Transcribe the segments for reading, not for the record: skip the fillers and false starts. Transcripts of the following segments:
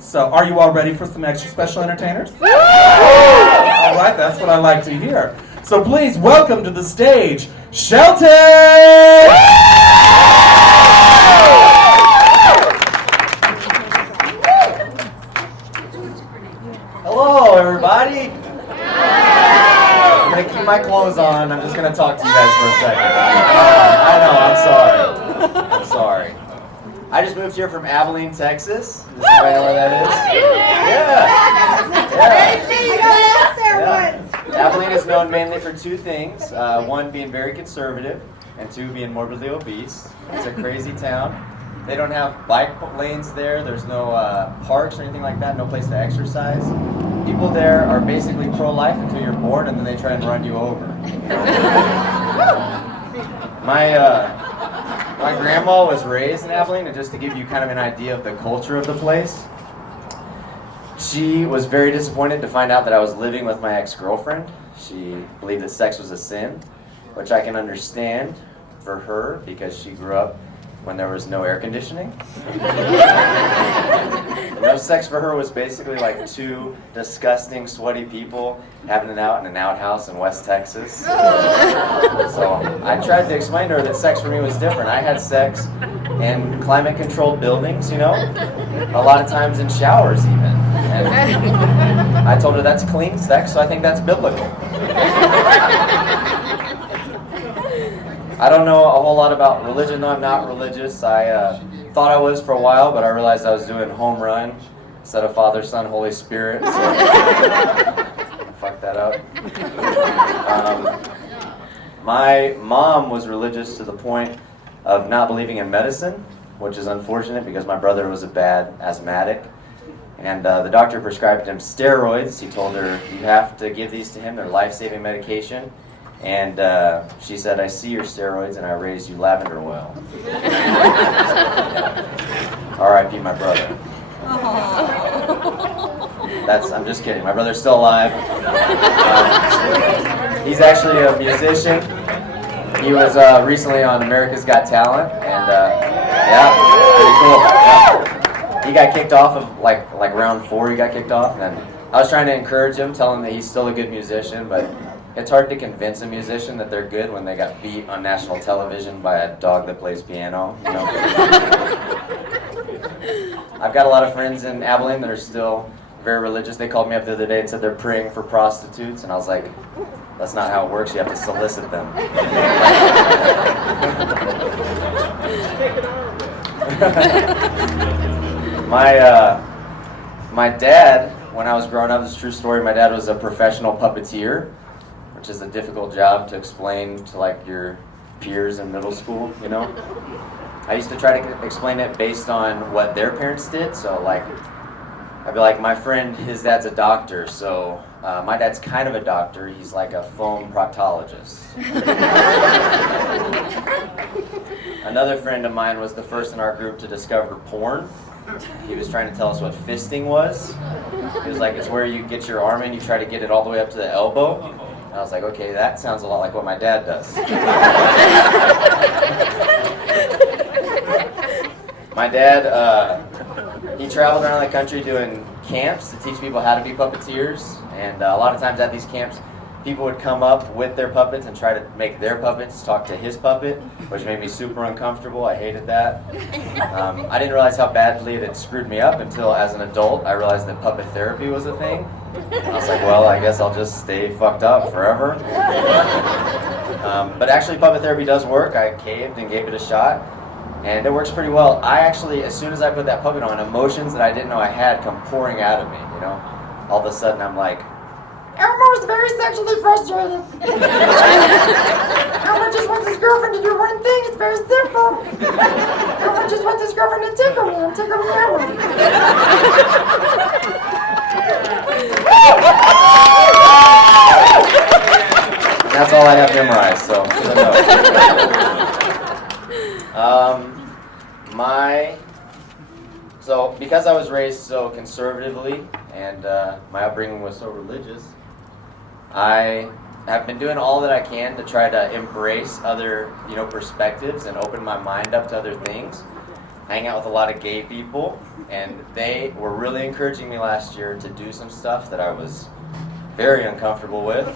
So, are you all ready for some extra special entertainers? All right, that's what I like to hear. So please welcome to the stage, Shelton! Hello, everybody. I'm going to keep my clothes on. I'm just going to talk to you guys for a second. I know, I'm sorry. I just moved here from Abilene, Texas. This is where that is. Yeah. Abilene is known mainly for two things. One being very conservative, and two being morbidly obese. It's a crazy town. They don't have bike lanes there. There's no parks or anything like that. No place to exercise. People there are basically pro-life until you're bored, and then they try and run you over. My grandma was raised in Abilene, and just to give you kind of an idea of the culture of the place, she was very disappointed to find out that I was living with my ex-girlfriend. She believed that sex was a sin, which I can understand for her because she grew up when there was no air conditioning. No sex for her was basically like two disgusting, sweaty people having it out in an outhouse in West Texas. So I tried to explain to her that sex for me was different. I had sex in climate-controlled buildings, you know, a lot of times in showers even. And I told her that's clean sex, so I think that's biblical. I don't know a whole lot about religion, though. I'm not religious. I thought I was for a while, but I realized I was doing home run instead of Father, Son, Holy Spirit. So I fucked that up. My mom was religious to the point of not believing in medicine, which is unfortunate because my brother was a bad asthmatic. And the doctor prescribed him steroids. He told her, you have to give these to him. They're life-saving medication. And she said, I see your steroids and I raised you lavender oil. R.I.P. my brother. I'm just kidding. My brother's still alive. He's actually a musician. He was recently on America's Got Talent. And yeah, pretty cool. Yeah. He got kicked off of like round 4 he got kicked off. And I was trying to encourage him, tell him that he's still a good musician, but it's hard to convince a musician that they're good when they got beat on national television by a dog that plays piano, you know? I've got a lot of friends in Abilene that are still very religious. They called me up the other day and said they're praying for prostitutes, and I was like, that's not how it works. You have to solicit them. My dad, when I was growing up, this is a true story, my dad was a professional puppeteer, which is a difficult job to explain to like your peers in middle school, you know? I used to try to explain it based on what their parents did, so like, I'd be like, my friend, his dad's a doctor, so my dad's kind of a doctor, he's like a foam proctologist. Another friend of mine was the first in our group to discover porn. He was trying to tell us what fisting was. He was like, it's where you get your arm in, you try to get it all the way up to the elbow. And I was like, okay, that sounds a lot like what my dad does. My dad, he traveled around the country doing camps to teach people how to be puppeteers. And a lot of times at these camps, people would come up with their puppets and try to make their puppets talk to his puppet, which made me super uncomfortable. I hated that. I didn't realize how badly it had screwed me up until as an adult I realized that puppet therapy was a thing. I was like, well, I guess I'll just stay fucked up forever. But actually puppet therapy does work. I caved and gave it a shot, and it works pretty well. I actually, as soon as I put that puppet on, emotions that I didn't know I had come pouring out of me, you know? All of a sudden I'm like, Elmo's very sexually frustrated. Elmo just wants his girlfriend to do one thing. It's very simple. Elmo just wants his girlfriend to tickle me. I'm tickling Elmo. That's all I have memorized, so to the note. So because I was raised so conservatively and my upbringing was so religious, I have been doing all that I can to try to embrace other, perspectives and open my mind up to other things. hang out with a lot of gay people, and they were really encouraging me last year to do some stuff that I was very uncomfortable with.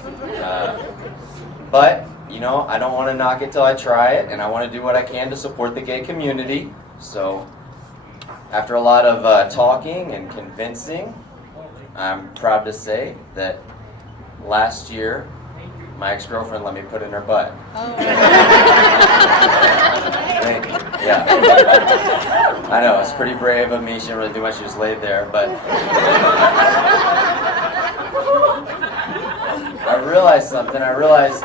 But, you know, I don't want to knock it till I try it, and I want to do what I can to support the gay community. So, after a lot of talking and convincing, I'm proud to say that last year, my ex-girlfriend let me put in her butt. Oh. Yeah. I know, it's pretty brave of me. She didn't really do much. She just laid there, but I realized something. I realized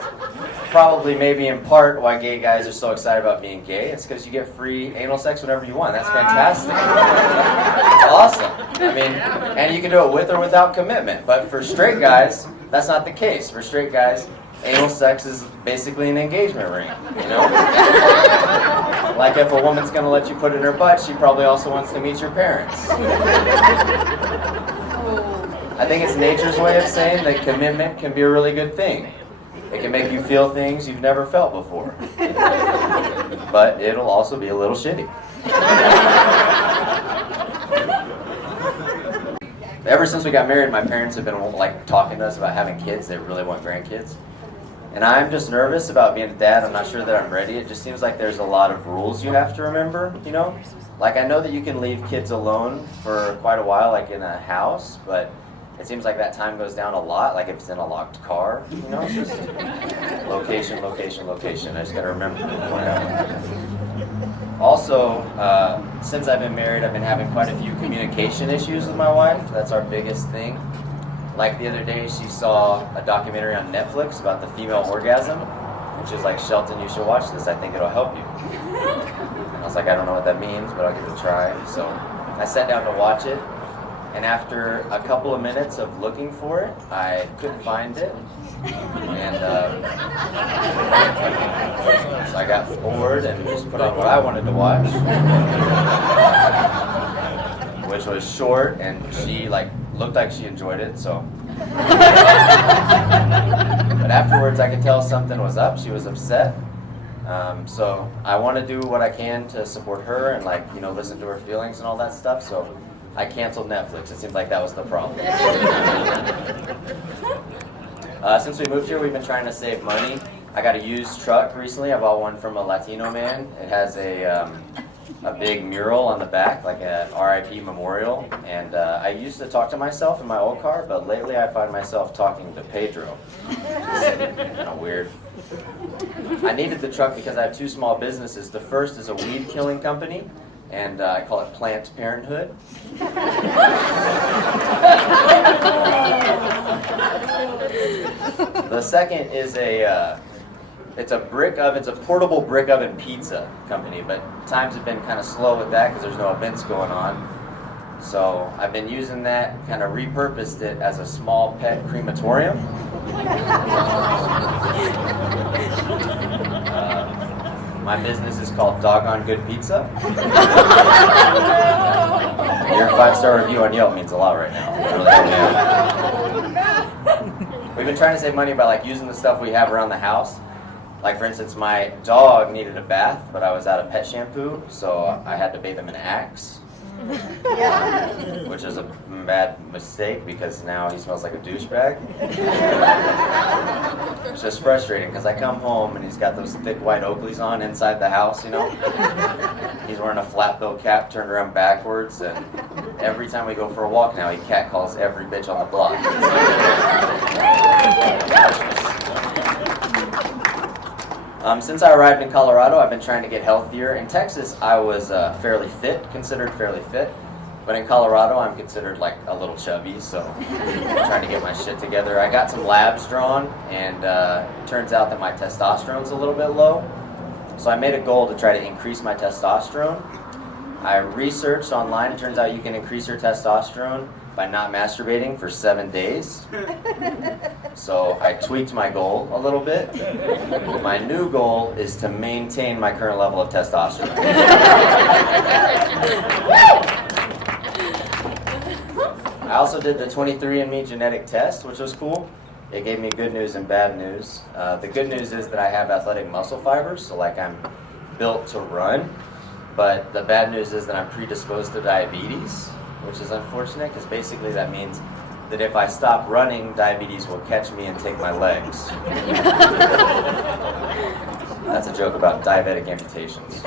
probably maybe in part why gay guys are so excited about being gay. It's because you get free anal sex whenever you want. That's fantastic. It's awesome. I mean, and you can do it with or without commitment. But for straight guys, that's not the case. For straight guys, anal sex is basically an engagement ring, you know? Like if a woman's gonna let you put it in her butt, she probably also wants to meet your parents. I think it's nature's way of saying that commitment can be a really good thing. It can make you feel things you've never felt before. But it'll also be a little shitty. Ever since we got married, my parents have been like talking to us about having kids. They really want grandkids. And I'm just nervous about being a dad. I'm not sure that I'm ready. It just seems like there's a lot of rules you have to remember, you know? Like I know that you can leave kids alone for quite a while, like in a house, but it seems like that time goes down a lot, like if it's in a locked car, you know? It's just location, location, location. I just gotta remember. Also, since I've been married, I've been having quite a few communication issues with my wife. That's our biggest thing. Like the other day, she saw a documentary on Netflix about the female orgasm, which is like, Shelton, you should watch this. I think it'll help you. I was like, I don't know what that means, but I'll give it a try. So I sat down to watch it, and after a couple of minutes of looking for it, I couldn't find it. And so I got bored and just put on what I wanted to watch, which was short, and she looked like she enjoyed it, so. But afterwards I could tell something was up. She was upset. So I want to do what I can to support her and listen to her feelings and all that stuff, so I canceled Netflix. It seemed like that was the problem. Since we moved here, we've been trying to save money. I got a used truck recently. I bought one from a Latino man. It has a big mural on the back, like an RIP memorial. And I used to talk to myself in my old car, but lately I find myself talking to Pedro. It's kind of weird. I needed the truck because I have two small businesses. The first is a weed killing company, and I call it Planned Parenthood. The second is it's a portable brick oven pizza company, but times have been kind of slow with that because there's no events going on. So I've been using that, kind of repurposed it as a small pet crematorium. My business is called Doggone Good Pizza. Your 5-star review on Yelp means a lot right now. It really helped me out. We've been trying to save money by using the stuff we have around the house. Like for instance, my dog needed a bath, but I was out of pet shampoo, so I had to bathe him in Axe. Which is a bad mistake because now he smells like a douchebag. It's just frustrating because I come home and he's got those thick white Oakleys on inside the house, you know. He's wearing a flat bill cap turned around backwards, and every time we go for a walk now, he catcalls every bitch on the block. Since I arrived in Colorado, I've been trying to get healthier. In Texas, I was considered fairly fit. But in Colorado, I'm considered a little chubby, so I'm trying to get my shit together. I got some labs drawn, and it turns out that my testosterone's a little bit low. So I made a goal to try to increase my testosterone. I researched online. It turns out you can increase your testosterone by not masturbating for 7 days. So I tweaked my goal a little bit. My new goal is to maintain my current level of testosterone. I also did the 23andMe genetic test, which was cool. It gave me good news and bad news. The good news is that I have athletic muscle fibers, so I'm built to run. But the bad news is that I'm predisposed to diabetes, which is unfortunate because basically that means that if I stop running, diabetes will catch me and take my legs. That's a joke about diabetic amputations.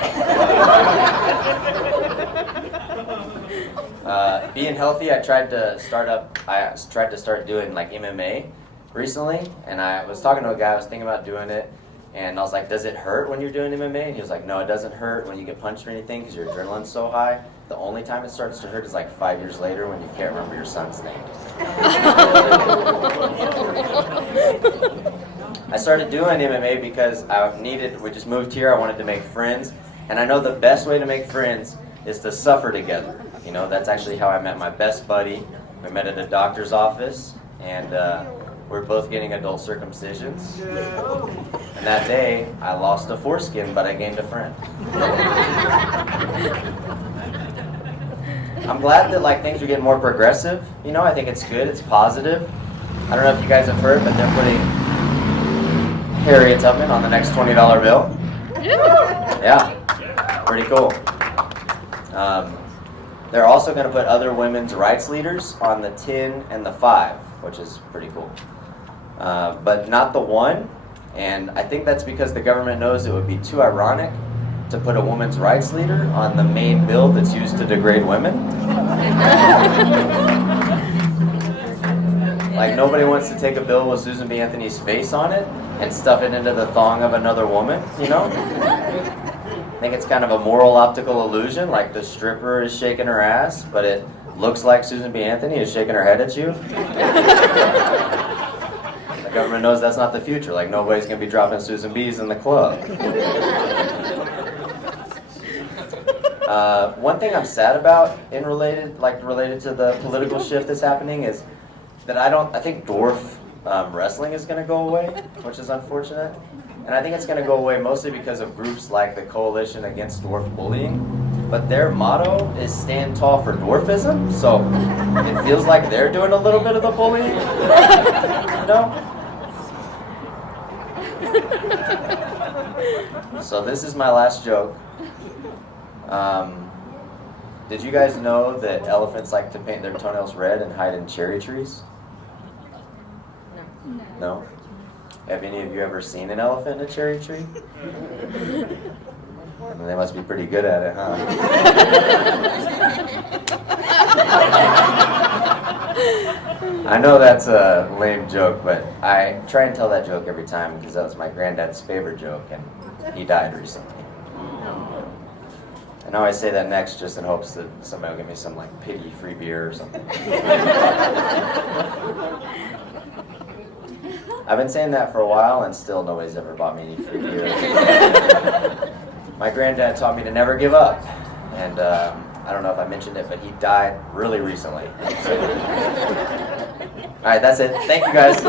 Being healthy, I tried to start doing like MMA recently, and I was talking to a guy. I was thinking about doing it, and I was like, "Does it hurt when you're doing MMA?" And he was like, "No, it doesn't hurt when you get punched or anything because your adrenaline's so high. The only time it starts to hurt is like 5 years later when you can't remember your son's name." I started doing MMA because we just moved here, I wanted to make friends, and I know the best way to make friends is to suffer together. You know, that's actually how I met my best buddy. We met at a doctor's office, and we're both getting adult circumcisions. And that day, I lost a foreskin, but I gained a friend. I'm glad that like things are getting more progressive. You know, I think it's good, it's positive. I don't know if you guys have heard, but they're putting Harriet Tubman on the next $20 bill. Yeah, pretty cool. They're also going to put other women's rights leaders on the 10 and the 5, which is pretty cool. But not the 1, and I think that's because the government knows it would be too ironic to put a women's rights leader on the main bill that's used to degrade women. Like, nobody wants to take a bill with Susan B. Anthony's face on it and stuff it into the thong of another woman, you know? I think it's kind of a moral optical illusion, like the stripper is shaking her ass, but it looks like Susan B. Anthony is shaking her head at you. The government knows that's not the future, like nobody's going to be dropping Susan B's in the club. One thing I'm sad about related to the political shift that's happening is that I think dwarf wrestling is going to go away, which is unfortunate. And I think it's going to go away mostly because of groups like the Coalition Against Dwarf Bullying. But their motto is stand tall for dwarfism, so it feels like they're doing a little bit of the bullying. You know? So this is my last joke. Did you guys know that elephants like to paint their toenails red and hide in cherry trees? No? Have any of you ever seen an elephant in a cherry tree? They must be pretty good at it, huh? I know that's a lame joke, but I try and tell that joke every time because that was my granddad's favorite joke, and he died recently. And I always say that next just in hopes that somebody will give me some like piggy free beer or something. I've been saying that for a while and still nobody's ever bought me any free beer. My granddad taught me to never give up. And I don't know if I mentioned it, but he died really recently. So. All right, that's it. Thank you guys.